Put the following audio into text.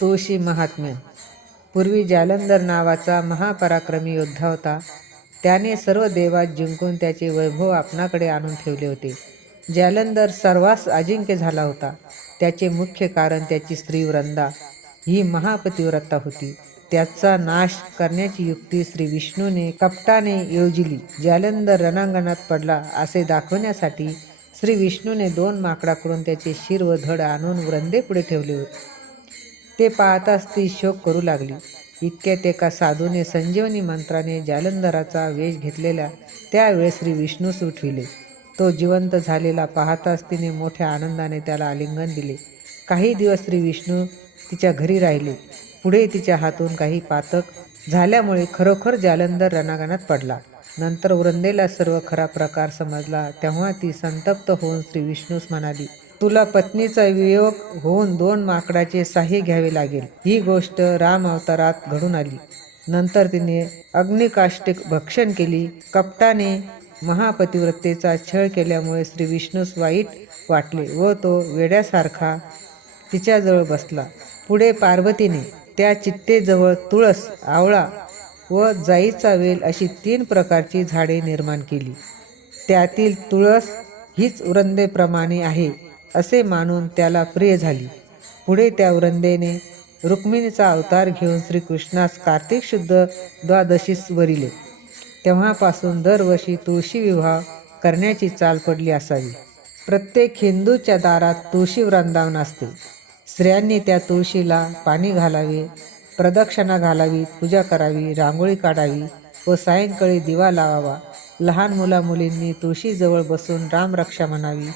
तुळशी महात्म्य. पूर्वी जालंधर नावाचा महापराक्रमी योद्धा होता. त्याने सर्व देवात जिंकून त्याचे वैभव आपणाकडे आणून ठेवले होते. जालंधर सर्वास अजिंक्य झाला होता. त्याचे मुख्य कारण त्याची स्त्री वृंदा ही महापतिव्रता होती. त्याचा नाश करण्याची युक्ती श्री विष्णूने कपटाने योजिली. जालंधर रणांगणात पडला असे दाखवण्यासाठी श्री विष्णूने दोन माकडाकडून त्याचे शिर व धड आणून वृंदेपुढे ठेवले होते. ते पाहताच ती शोक करू लागली. इतक्यात एका साधूने संजीवनी मंत्राने जालंधराचा वेश घेतलेल्या त्यावेळेस श्री विष्णूस उठविले. तो जिवंत झालेला पाहताच तिने मोठ्या आनंदाने त्याला आलिंगन दिले. काही दिवस श्री विष्णू तिच्या घरी राहिले. पुढे तिच्या हातून काही पातक झाल्यामुळे खरोखर जालंधर रणांगणात पडला. नंतर वृंदेला सर्व खरा प्रकार समजला तेव्हा ती संतप्त होऊन श्री विष्णूस म्हणाली तुला पत्नीचा वियोग होऊन दोन माकडाचे साह्य घ्यावे लागेल. ही गोष्ट राम अवतारात घडून आली. नंतर तिने अग्निकाष्टिक भक्षण केली. कपटाने महापतिव्रतेचा छळ केल्यामुळे श्री विष्णूस वाईट वाटले व तो वेड्यासारखा तिच्याजवळ बसला. पुढे पार्वतीने त्या चित्तेजवळ तुळस आवळा व जाईचा वेल अशी तीन प्रकारची झाडे निर्माण केली. त्यातील तुळस हीच वृंदेप्रमाणे आहे. असे मानून त्याला प्रिय झाली. पुढे त्या वृंदेने रुक्मिणीचा अवतार घेऊन श्रीकृष्णास कार्तिक शुद्ध द्वादशीस वरिले. तेव्हापासून दरवर्षी तुळशी विवाह करण्याची चाल पडली असावी. प्रत्येक हिंदूच्या दारात तुळशी वृंदावन असते. स्त्रियांनी त्या तुळशीला पाणी घालावे प्रदक्षिणा घालावी पूजा करावी रांगोळी काढावी व सायंकाळी दिवा लावावा. लहान मुला मुलींनी तुळशीजवळ बसून रामरक्षा म्हणावी.